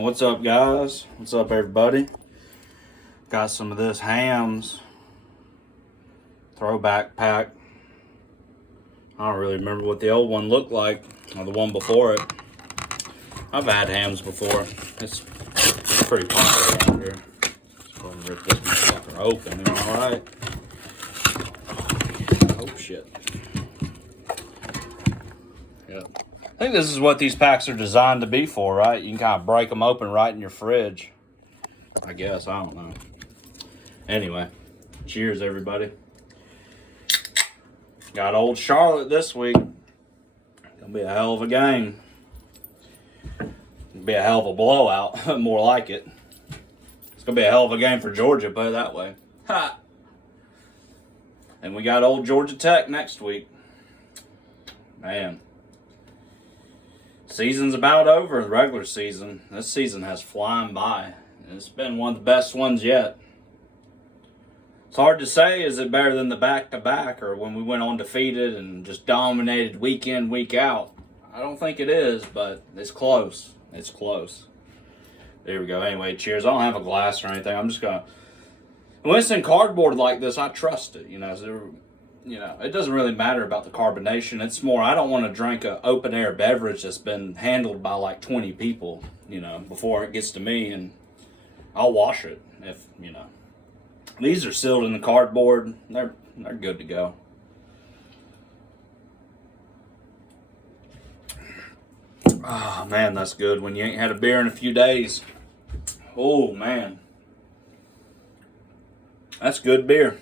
What's up, guys? What's up, everybody? Got some of this Hamm's throwback pack. I don't really remember what the old one looked like, or the one before it. I've had Hamm's before. It's pretty popular around here. Let's go and rip this motherfucker open. Alright. Oh, shit. Yep. I think this is what these packs are designed to be for, right? You can kind of break them open right in your fridge. I guess. I don't know. Anyway, cheers, everybody. Got Old Charlotte this week. Gonna be a hell of a game. Gonna be a hell of a blowout. More like it. It's gonna be a hell of a game for Georgia, put it that way. Ha! And we got Old Georgia Tech next week. Man. Season's about over, the regular season. This season has flown by. It's been one of the best ones yet. It's hard to say, is it better than the back-to-back or when we went undefeated and just dominated week in, week out? I don't think it is, but it's close. It's close. There we go. Anyway, cheers. I don't have a glass or anything. I'm just going to... When it's in cardboard like this, I trust it. It doesn't really matter about the carbonation. It's more, I don't want to drink an open-air beverage that's been handled by like 20 people, before it gets to me, and I'll wash it if. These are sealed in the cardboard. They're good to go. Oh, man, that's good when you ain't had a beer in a few days. Oh, man. That's good beer.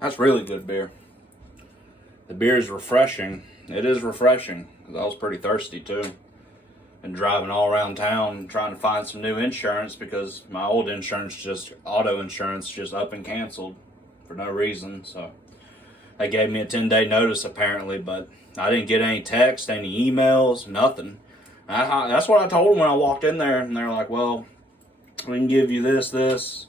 That's really good beer. The beer is refreshing. It is refreshing, because I was pretty thirsty, too. Been driving all around town trying to find some new insurance because my old insurance, auto insurance, just up and canceled for no reason. So they gave me a 10-day notice apparently, but I didn't get any text, any emails, nothing. That's what I told them when I walked in there, and they're like, well, we can give you this.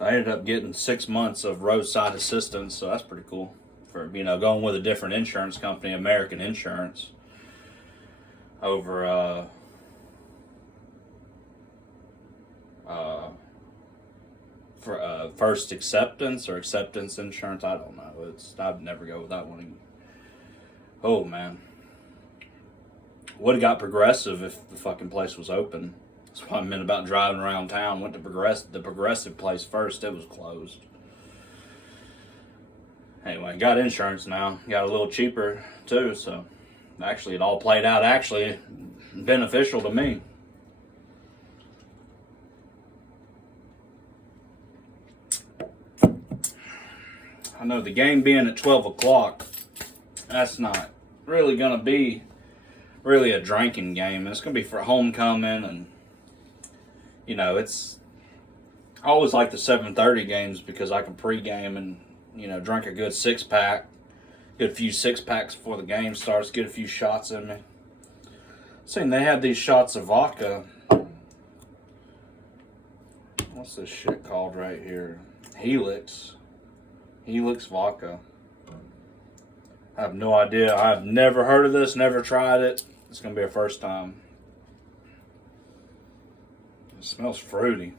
I ended up getting 6 months of roadside assistance, so that's pretty cool for, going with a different insurance company, American Insurance, over for First Acceptance or Acceptance Insurance. I don't know. I'd never go with that one. Oh, man. Would have got Progressive if the fucking place was open. That's what I meant about driving around town. Went to the Progressive place first. It was closed. Anyway, got insurance now. Got a little cheaper, too, so... Actually, it all played out beneficial to me. I know the game being at 12 o'clock, that's not really going to be really a drinking game. It's going to be for homecoming, and, it's... I always like the 7:30 games because I can pregame and, drink a good six-pack. Get a few six-packs before the game starts. Get a few shots in me. Seeing they had these shots of vodka. What's this shit called right here? Helix. Helix vodka. I have no idea. I've never heard of this. Never tried it. It's going to be a first time. It smells fruity.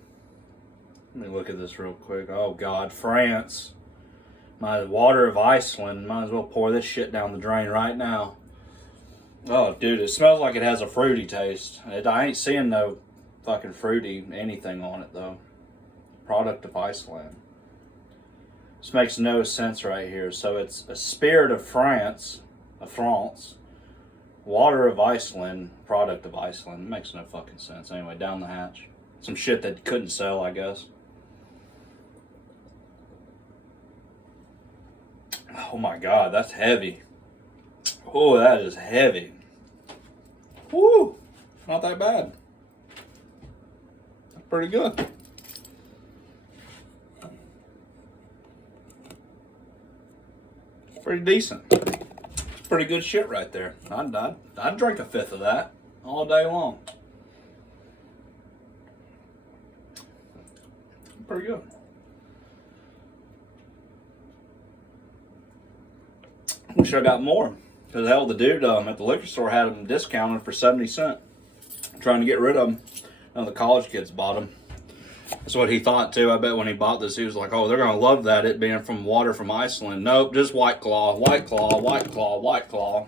Let me look at this real quick. Oh, God. France. My water of Iceland. Might as well pour this shit down the drain right now. Oh, dude, it smells like it has a fruity taste. I ain't seeing no fucking fruity anything on it, though. Product of Iceland. This makes no sense right here. So it's a spirit of France, water of Iceland, product of Iceland. It makes no fucking sense. Anyway, down the hatch. Some shit that couldn't sell, I guess. Oh my God, that's heavy. Oh, that is heavy. Woo! Not that bad. That's pretty good. Pretty decent. It's pretty good shit right there. I'd drink a fifth of that all day long. Pretty good. Wish I got more. Because hell, the dude at the liquor store had them discounted for 70 cents. trying to get rid of them. The college kids bought them. That's what he thought too. I bet when he bought this, he was like, "Oh, they're gonna love that, it being from water from Iceland." Nope, just White Claw, White Claw, White Claw, White Claw.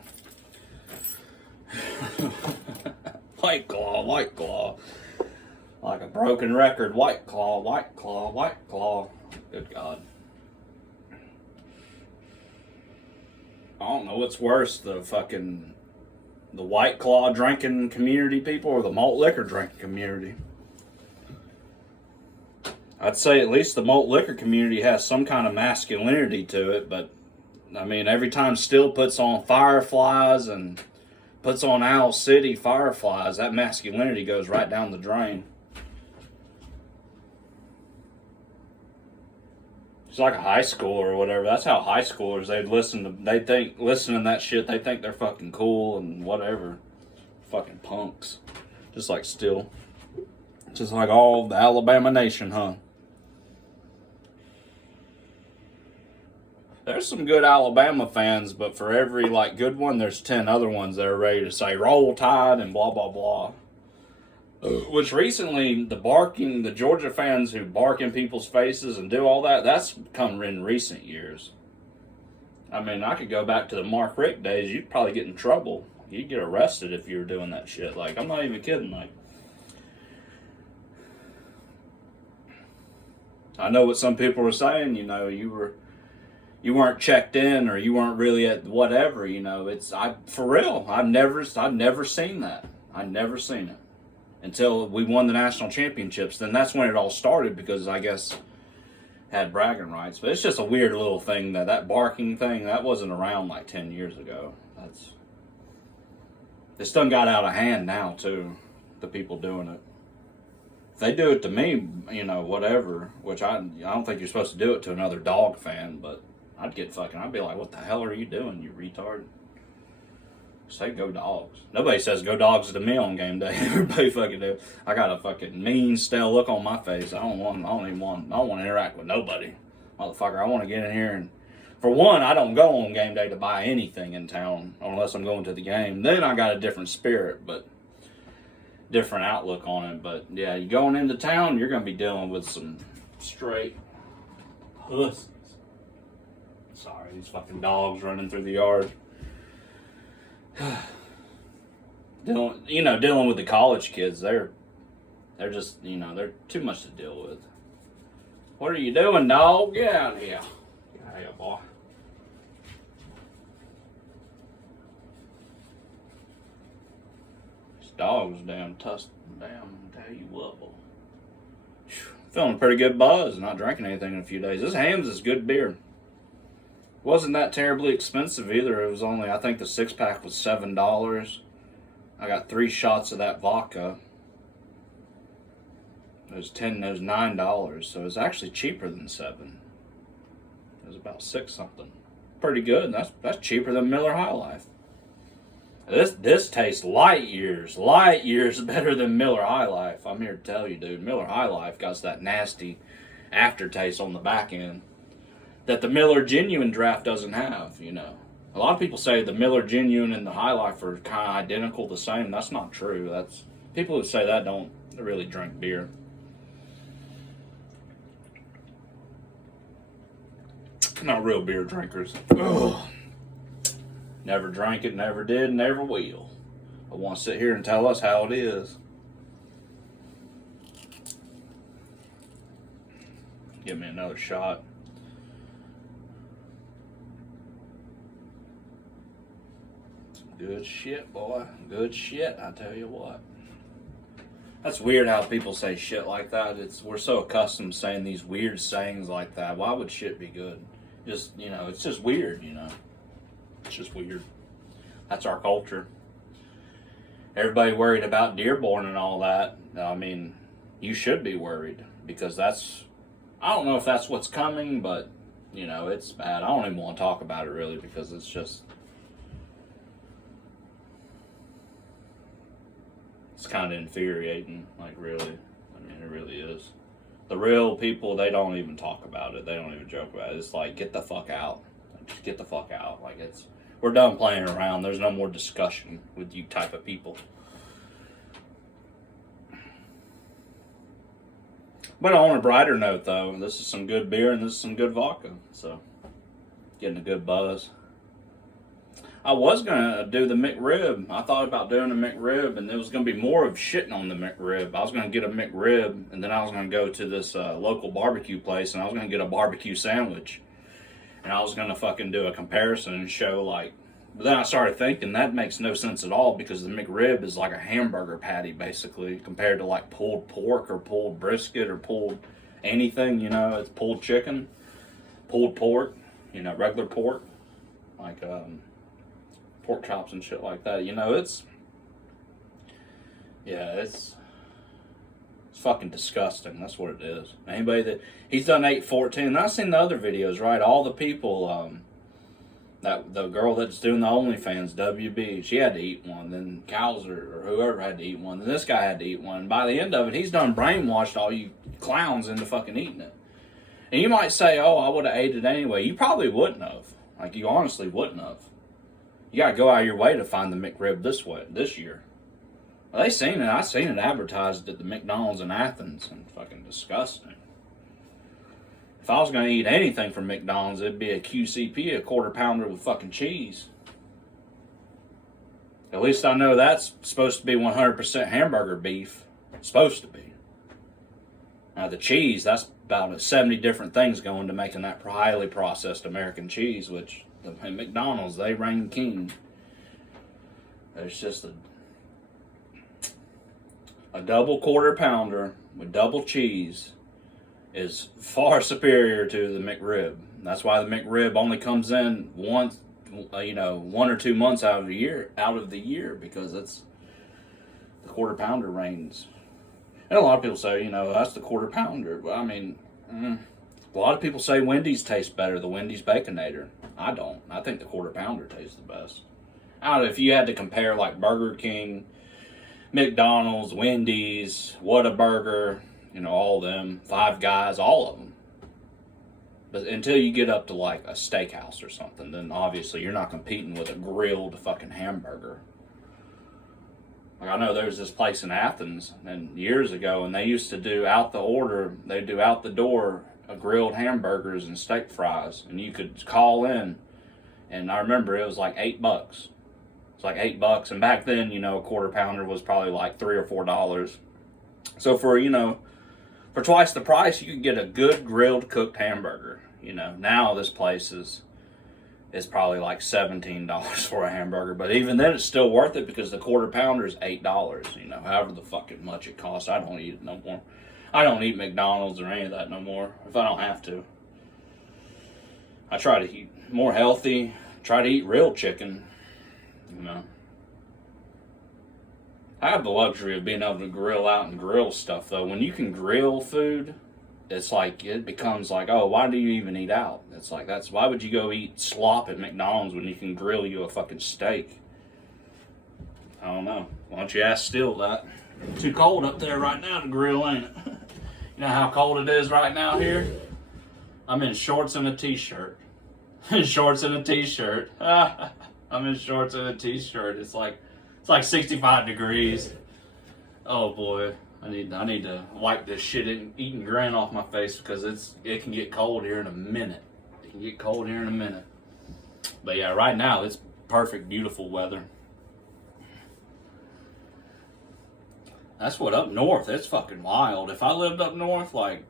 White Claw, White Claw. Like a broken record. White Claw, White Claw, White Claw. Good God. I don't know what's worse, the White Claw drinking community people or the malt liquor drinking community. I'd say at least the malt liquor community has some kind of masculinity to it, but I mean, every time Still puts on Fireflies and puts on Owl City Fireflies, that masculinity goes right down the drain. It's like a high schooler or whatever. That's how high schoolers, listening to that shit, they think they're fucking cool and whatever. Fucking punks. Just like Still. Just like all the Alabama nation, huh? There's some good Alabama fans, but for every good one, there's 10 other ones that are ready to say Roll Tide and blah blah blah. Which recently, the Georgia fans who bark in people's faces and do all that, that's come in recent years. I mean, I could go back to the Mark Richt days. You'd probably get in trouble. You'd get arrested if you were doing that shit. I'm not even kidding. I know what some people were saying. You weren't checked in, or you weren't really at whatever. For real. I've never seen that. I've never seen it until we won the national championships. Then that's when it all started, because I guess had bragging rights. But it's just a weird little thing that barking thing that wasn't around 10 years ago. It's done got out of hand now too. The people doing it. If they do it to me, whatever. Which I don't think you're supposed to do it to another dog fan, but I'd be like, what the hell are you doing, you retard? Say go Dogs. Nobody says go Dogs to me on game day. Everybody fucking do. I got a fucking mean, stale look on my face. I don't want to interact with nobody. Motherfucker, I want to get in here and, for one, I don't go on game day to buy anything in town unless I'm going to the game. Then I got a different spirit, but different outlook on it. But yeah, you going into town, you're going to be dealing with some straight pussies. Sorry, these fucking dogs running through the yard. Dealing with the college kids, they're just, they're too much to deal with. What are you doing, dog? Get out of here. Get out of here, boy. This dog's damn tell you what, boy. Feeling a pretty good buzz, not drinking anything in a few days. This Hamm's is good beer. Wasn't that terribly expensive either. It was only, I think the 6-pack was $7. I got 3 shots of that vodka. It was $9, so it was actually cheaper than $7. It was about $6 something. Pretty good. That's cheaper than Miller High Life. This tastes light years better than Miller High Life. I'm here to tell you, dude. Miller High Life got that nasty aftertaste on the back end that the Miller Genuine Draft doesn't have, A lot of people say the Miller Genuine and the High Life are kind of identical, the same. That's not true. People who say that don't really drink beer. Not real beer drinkers. Ugh. Never drank it, never did, never will. I want to sit here and tell us how it is. Give me another shot. Good shit, boy. Good shit, I tell you what. That's weird how people say shit like that. We're so accustomed to saying these weird sayings like that. Why would shit be good? Just, it's just weird, It's just weird. That's our culture. Everybody worried about Dearborn and all that. I mean, you should be worried, because I don't know if that's what's coming, but, it's bad. I don't even want to talk about it really, because it's just, it's kind of infuriating, really. I mean, it really is. The real people, they don't even talk about it. They don't even joke about it. It's like, get the fuck out. Just get the fuck out. We're done playing around. There's no more discussion with you type of people. But on a brighter note, though, this is some good beer and this is some good vodka. So, getting a good buzz. I was going to do the McRib. I thought about doing a McRib, and it was going to be more of shitting on the McRib. I was going to get a McRib, and then I was going to go to this local barbecue place, and I was going to get a barbecue sandwich. And I was going to fucking do a comparison and show, like... But then I started thinking, that makes no sense at all, because the McRib is like a hamburger patty, basically, compared to, like, pulled pork or pulled brisket or pulled anything, you know? It's pulled chicken, pulled pork, you know, regular pork. Like, pork chops and shit like that. You know, it's fucking disgusting. That's what it is. Anybody that, he's done 814. I've seen the other videos, right? All the people, that the girl that's doing the OnlyFans, WB, she had to eat one. Then Kowser or whoever had to eat one. Then this guy had to eat one. And by the end of it, he's done brainwashed all you clowns into fucking eating it. And you might say, oh, I would have ate it anyway. You probably wouldn't have. Like, you honestly wouldn't have. You gotta go out of your way to find the McRib this year. Well, they seen it. I seen it advertised at the McDonald's in Athens, and fucking disgusting. If I was gonna eat anything from McDonald's, it'd be a QCP, a quarter pounder with fucking cheese. At least I know that's supposed to be 100% hamburger beef. It's supposed to be. Now the cheese, that's about 70 different things going to making that highly processed American cheese, which at McDonald's, they reign king. There's just a double quarter pounder with double cheese is far superior to the McRib. That's why the McRib only comes in once, 1 or 2 months out of the year, because it's the quarter pounder reigns. And a lot of people say, that's the quarter pounder. But I mean, a lot of people say Wendy's tastes better, the Wendy's Baconator. I don't. I think the quarter pounder tastes the best. I don't know, if you had to compare like Burger King, McDonald's, Wendy's, Whataburger, all of them, Five Guys, all of them. But until you get up to like a steakhouse or something, then obviously you're not competing with a grilled fucking hamburger. Like, I know there's this place in Athens and years ago, and they used to do out the door grilled hamburgers and steak fries, and you could call in, and I remember it was like $8. It's like $8, and back then, a quarter pounder was probably like $3 or $4. So for twice the price, you could get a good grilled cooked hamburger. Now this place is probably like $17 for a hamburger, but even then it's still worth it because the quarter pounder is $8. However the fucking much it costs. I don't eat it no more. I don't eat McDonald's or any of that no more if I don't have to. I try to eat more healthy, try to eat real chicken, I have the luxury of being able to grill out and grill stuff, though. When you can grill food, it's like, it becomes like, oh, why do you even eat out? It's like, why would you go eat slop at McDonald's when you can grill you a fucking steak? I don't know. Why don't you ask Steele that? It's too cold up there right now to grill, ain't it? You know how cold it is right now here? I'm in shorts and a t-shirt. Shorts and a t-shirt. I'm in shorts and a t-shirt. It's like 65 degrees. Oh boy. I need to wipe this shit eating grin off my face because it can get cold here in a minute. It can get cold here in a minute. But yeah, right now it's perfect, beautiful weather. That's what up north, it's fucking wild. If I lived up north, like,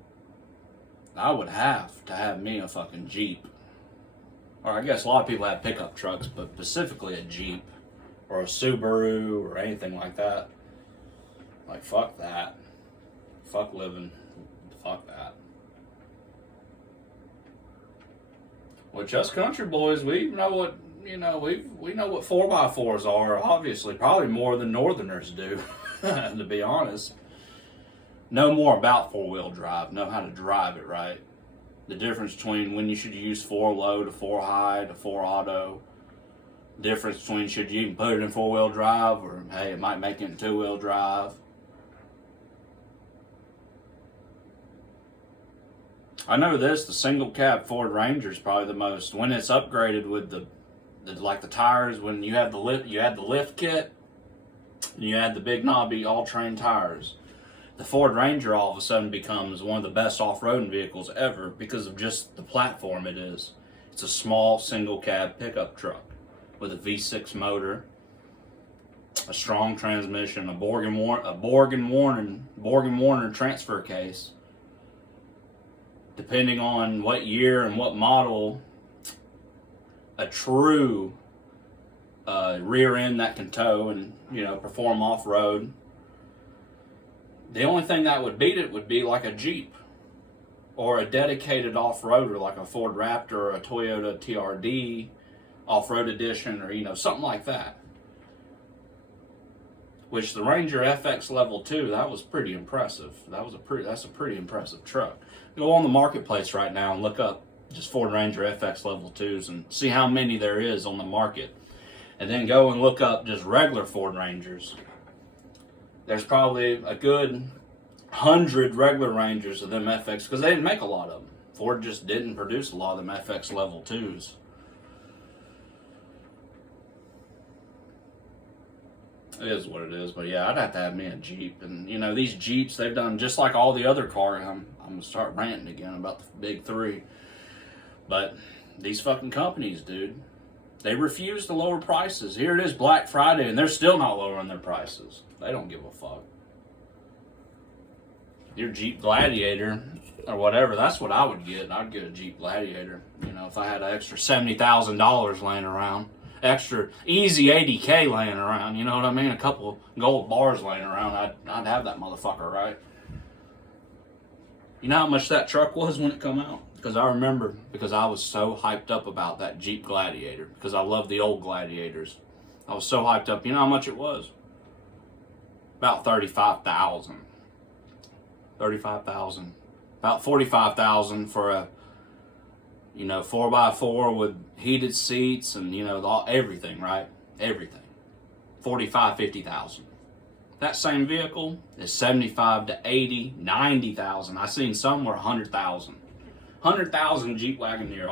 I would have to have me a fucking Jeep. Or I guess a lot of people have pickup trucks, but specifically a Jeep or a Subaru or anything like that. Like, fuck that. Fuck living. Fuck that. Which us country boys, we know what, we know what 4x4s are, obviously. Probably more than northerners do, to be honest. Know more about four-wheel drive. Know how to drive it right. The difference between when you should use 4-low to 4-high to 4-auto. Difference between should you even put it in 4-wheel drive or, hey, it might make it in 2-wheel drive. I know this, the single cab Ford Ranger is probably the most, when it's upgraded with the tires, when you had the lift kit, and you had the big knobby all-terrain tires. the Ford Ranger all of a sudden becomes one of the best off-roading vehicles ever because of just the platform it is. It's a small single cab pickup truck with a V6 motor, a strong transmission, a Borg and Warner transfer case. Depending on what year and what model, a true rear end that can tow and, you know, perform off-road. The only thing that would beat it would be like a Jeep or a dedicated off-roader like a Ford Raptor or a Toyota TRD off-road edition, or, you know, something like that. Which the Ranger FX Level 2, that was pretty impressive. That's a pretty impressive truck. Go on the marketplace right now and look up just Ford Ranger FX Level 2s and see how many there is on the market. And then go and look up just regular Ford Rangers. There's probably a good 100 regular Rangers of them FX, because they didn't make a lot of them. Ford just didn't produce a lot of them FX Level 2s. It is what it is, but yeah, I'd have to have me a Jeep. And, you know, these Jeeps, they've done just like all the other cars. I'm going to start ranting again about the big three. But these fucking companies, dude, they refuse to lower prices. Here it is, Black Friday, and they're still not lowering their prices. They don't give a fuck. Your Jeep Gladiator or whatever, that's what I would get. I'd get a Jeep Gladiator. You know, if I had an extra $70,000 laying around. Extra easy 80K laying around, you know what I mean? A couple gold bars laying around, I'd have that motherfucker, right? You know how much that truck was when it come out? Because I remember, because I was so hyped up about that Jeep Gladiator, because I love the old Gladiators. I was so hyped up. You know how much it was? About $35,000. $35,000. About $45,000 for a, you know, 4x4 with heated seats and, you know, everything, right? Everything. $45,000-$50,000. That same vehicle is $75,000 to $80,000, $90,000. I seen some were $100,000. $100,000 Jeep Wagoneer.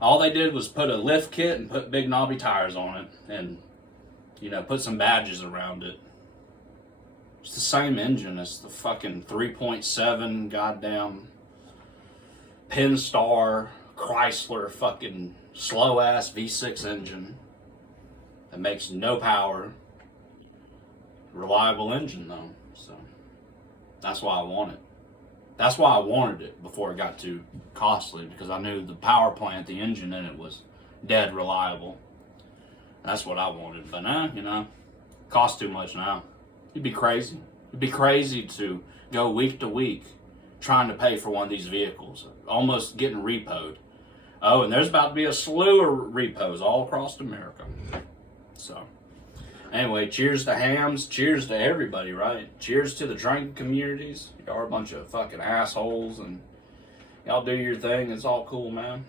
All they did was put a lift kit and put big knobby tires on it, and, you know, put some badges around it. It's the same engine as the fucking 3.7 goddamn Pennstar Chrysler fucking slow ass V6 engine that makes no power. Reliable engine though, so that's why I want it. That's why I wanted it before it got too costly, because I knew the power plant, the engine in it was dead reliable. That's what I wanted, but now, you know, costs too much now. You'd be crazy. It'd be crazy to go week to week trying to pay for one of these vehicles, almost getting repoed. Oh, and there's about to be a slew of repos all across America. So, anyway, cheers to hams, cheers to everybody, right? Cheers to the drinking communities. Y'all are a bunch of fucking assholes, and y'all do your thing. It's all cool, man.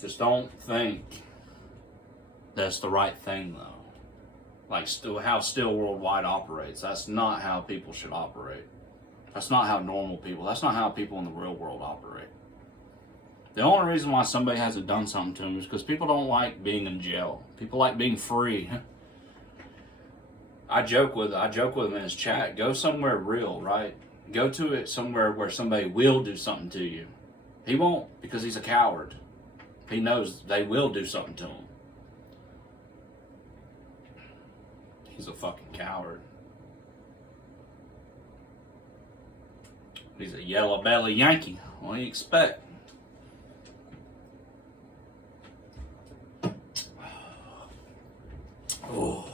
Just don't think that's the right thing, though. Like how Steel Worldwide operates. That's not how people should operate. That's not how normal people, that's not how people in the real world operate. The only reason why somebody hasn't done something to them is because people don't like being in jail. People like being free. I joke with him in his chat. Go somewhere real, right? Go to it somewhere where somebody will do something to you. He won't, because he's a coward. He knows they will do something to him. He's a fucking coward. He's a yellow belly Yankee. What do you expect? Oh.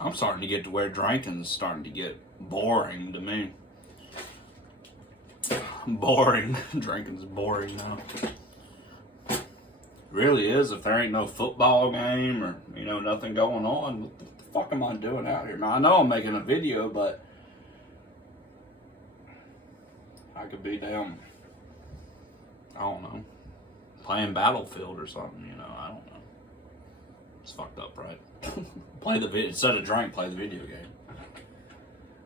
I'm starting to get to where drinking's starting to get boring to me. Boring. Drinking's boring now. It really is. If there ain't no football game or, you know, nothing going on, what the fuck am I doing out here? Now, I know I'm making a video, but I could be down, I don't know, playing Battlefield or something, you know, I don't know. It's fucked up, right? Play the video, instead of drink, play the video game.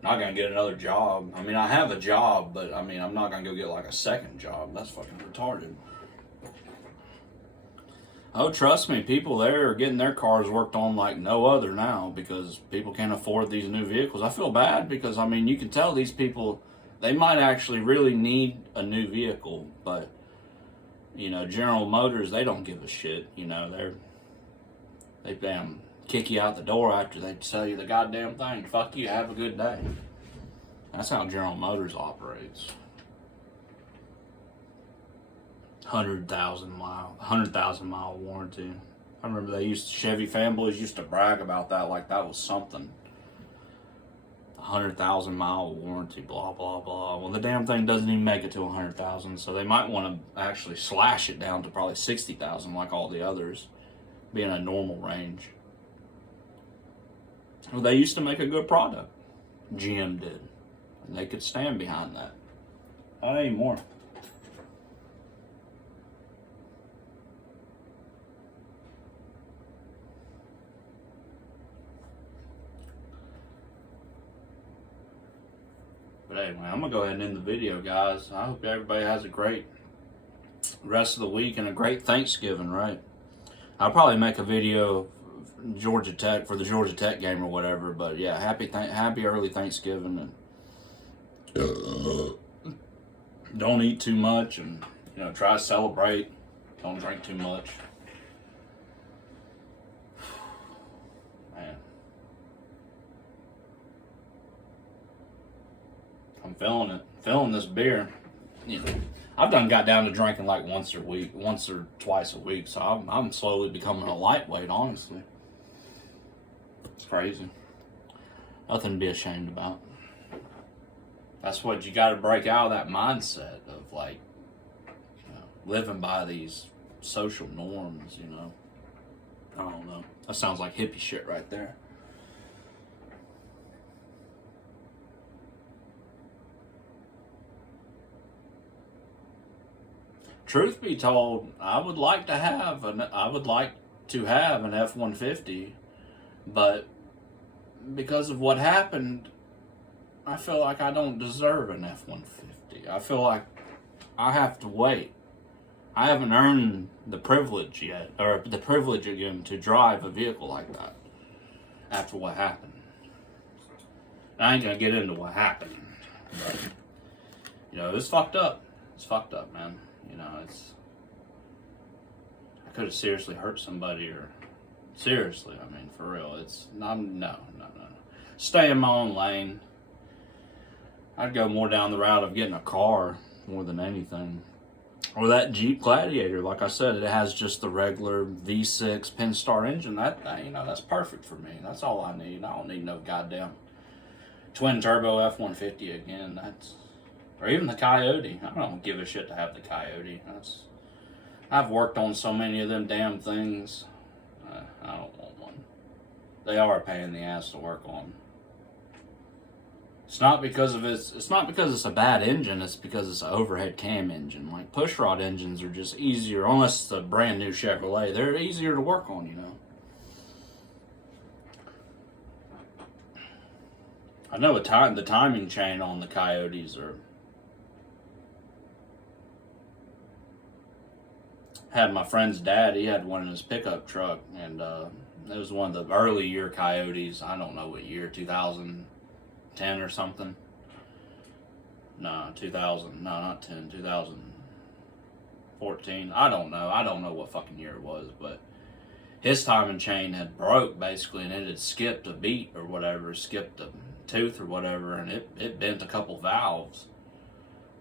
Not gonna get another job. I mean, I have a job, but I mean, I'm not gonna go get like a second job. That's fucking retarded. Oh, trust me, people there are getting their cars worked on like no other now because people can't afford these new vehicles. I feel bad because, I mean, you can tell these people, they might actually really need a new vehicle, but, you know, General Motors, they don't give a shit. You know, they damn kick you out the door after they sell you the goddamn thing. Fuck you, have a good day. That's how General Motors operates. 100,000 mile warranty. I remember Chevy fanboys used to brag about that like that was something. 100,000 mile warranty, blah blah blah. Well, the damn thing doesn't even make it to 100,000, so they might want to actually slash it down to probably 60,000 like all the others, being a normal range. Well, they used to make a good product. GM did, and they could stand behind that. Not anymore. But anyway, I'm going to go ahead and end the video, guys. I hope everybody has a great rest of the week and a great Thanksgiving, right? I'll probably make a video Georgia Tech for the Georgia Tech game or whatever, but yeah, happy early Thanksgiving, and don't eat too much, and you know, try to celebrate. Don't drink too much. Man, I'm feeling this beer. You know, I've got down to drinking like once or twice a week, so I'm slowly becoming a lightweight, honestly. It's crazy. Nothing to be ashamed about. That's what you got to break out of that mindset of, like, you know, living by these social norms, you know. I don't know. That sounds like hippie shit right there. Truth be told, I would like to have an F-150, but because of what happened, I feel like I don't deserve an F-150. I feel like I have to wait. I haven't earned the privilege yet, or the privilege again to drive a vehicle like that after what happened. I ain't gonna get into what happened, but, you know, it's fucked up. It's fucked up, man. You know, I could have seriously hurt somebody, or seriously, I mean, for real. No. Stay in my own lane. I'd go more down the route of getting a car more than anything. Or that Jeep Gladiator, like I said, it has just the regular V6 Pentastar engine. That's perfect for me. That's all I need. I don't need no goddamn twin turbo F-150 again. Or even the Coyote. I don't give a shit to have the Coyote. I've worked on so many of them damn things. I don't want one. They are a pain in the ass to work on. It's not because it's a bad engine. It's because it's an overhead cam engine. Like, pushrod engines are just easier, unless it's a brand new Chevrolet. They're easier to work on, you know. I know the timing chain on the Coyotes are. Had my friend's dad, he had one in his pickup truck, and it was one of the early year Coyotes. I don't know what year, 2010 or something. No, 2000, no, not 10, 2014. I don't know what fucking year it was, but his timing chain had broke basically, and it had skipped a beat or whatever, skipped a tooth or whatever, and it bent a couple valves.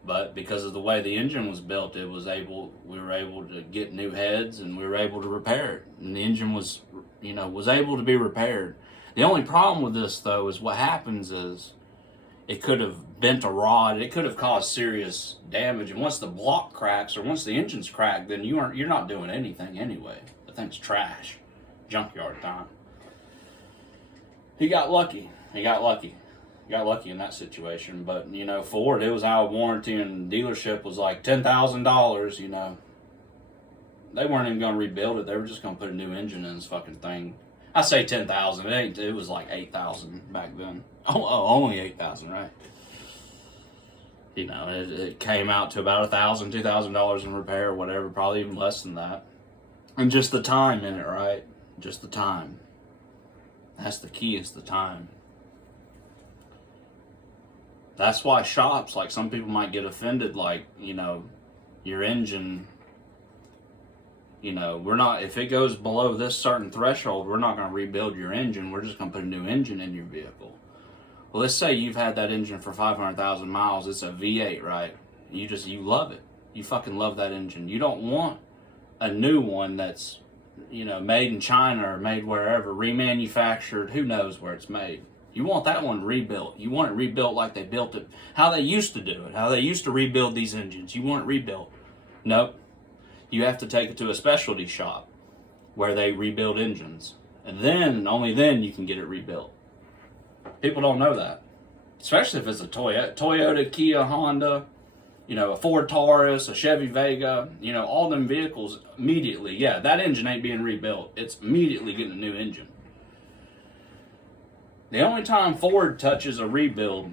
But because of the way the engine was built, we were able to get new heads, and we were able to repair it. And the engine was able to be repaired. The only problem with this, though, is what happens is it could have bent a rod. It could have caused serious damage. And once the block cracks, or once the engine's cracked, then you're not doing anything anyway. The thing's trash. Junkyard time. He got lucky in that situation, but you know, Ford, it was out of warranty, and the dealership was like $10,000. You know, they weren't even going to rebuild it. They were just going to put a new engine in this fucking thing. I say 10,000. It was like 8,000 back then. Oh, only 8,000, right? You know, it came out to about $1,000, $2,000 in repair, whatever, probably even less than that. And just the time in it, right? Just the time. That's the key, is the time. That's why shops, like, some people might get offended, like, you know, your engine, you know, we're not, if it goes below this certain threshold, we're not going to rebuild your engine. We're just going to put a new engine in your vehicle. Well, let's say you've had that engine for 500,000 miles. It's a V8, right? You love it. You fucking love that engine. You don't want a new one that's, you know, made in China or made wherever, remanufactured, who knows where it's made. You want that one rebuilt. You want it rebuilt like they built it, how they used to do it, how they used to rebuild these engines. You want it rebuilt. Nope. You have to take it to a specialty shop where they rebuild engines. And then, only then, you can get it rebuilt. People don't know that. Especially if it's a Toyota, Kia, Honda, you know, a Ford Taurus, a Chevy Vega, you know, all them vehicles immediately, yeah, that engine ain't being rebuilt. It's immediately getting a new engine. The only time Ford touches a rebuild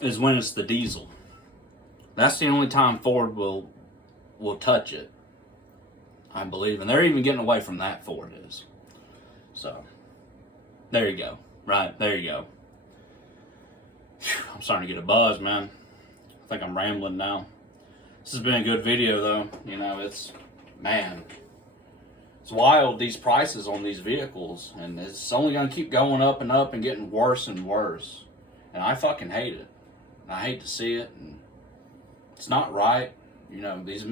is when it's the diesel. That's the only time Ford will touch it, I believe. And they're even getting away from that, Ford is. So, there you go. Right, there you go. Whew, I'm starting to get a buzz, man. I think I'm rambling now. This has been a good video, though. You know, it's wild, these prices on these vehicles. And it's only going to keep going up and up and getting worse and worse. And I fucking hate it. I hate to see it. And it's not right. You know, these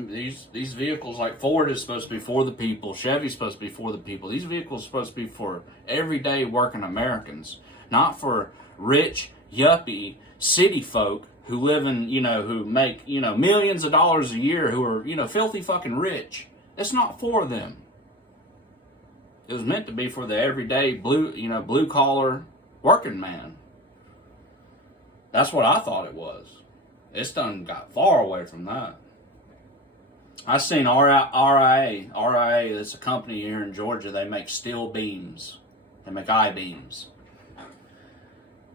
vehicles, like Ford is supposed to be for the people. Chevy's supposed to be for the people. These vehicles are supposed to be for everyday working Americans, not for rich, yuppie, city folk who live in, you know, who make, you know, millions of dollars a year, who are, you know, filthy fucking rich. It's not for them. It was meant to be for the everyday blue collar working man. That's what I thought it was. It's done got far away from that. I seen RIA, that's a company here in Georgia. They make steel beams. They make I-beams.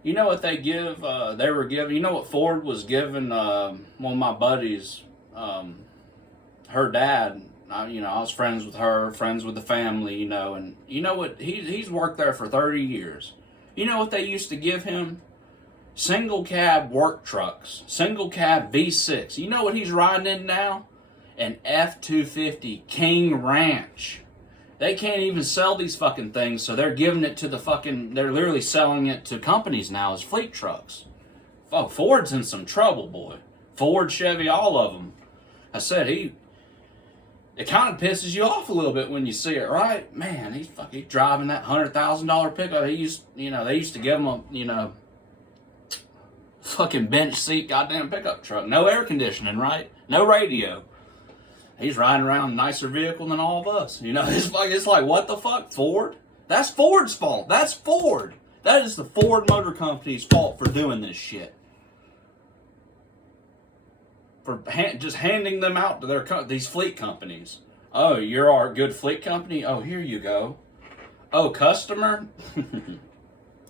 You know what they give? You know what Ford was giving one of my buddies, her dad. I was friends with her, friends with the family, you know, and you know what? He's worked there for 30 years. You know what they used to give him? Single cab work trucks, single cab V6. You know what he's riding in now? An F-250 King Ranch. They can't even sell these fucking things, so they're giving it to they're literally selling it to companies now as fleet trucks. Fuck, Ford's in some trouble, boy. Ford, Chevy, all of them. I said, it kind of pisses you off a little bit when you see it, right? Man, he's driving that $100,000 pickup. They used to give him a, fucking bench seat goddamn pickup truck. No air conditioning, right? No radio. He's riding around a nicer vehicle than all of us. You know, it's like, what the fuck, Ford? That's Ford's fault. That's Ford. That is the Ford Motor Company's fault for doing this shit. For just handing them out to these fleet companies. Oh, you're our good fleet company? Oh, here you go. Oh, customer?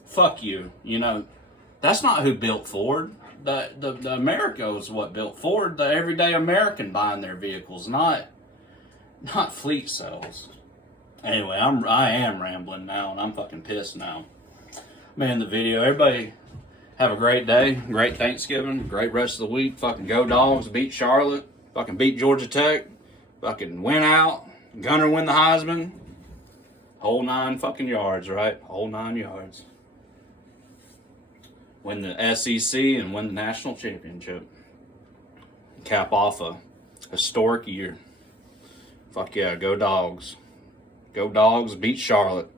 Fuck you. You know, that's not who built Ford. The America is what built Ford. The everyday American buying their vehicles, not fleet sales. Anyway, I am rambling now, and I'm fucking pissed now. I'm in the video. Everybody have a great day, great Thanksgiving, great rest of the week. Fucking go Dogs, beat Charlotte, fucking beat Georgia Tech, fucking win out, Gunner win the Heisman. Whole 9 fucking yards, right? Whole 9 yards. Win the SEC and win the national championship. Cap off a historic year. Fuck yeah, go Dogs. Go Dogs, beat Charlotte.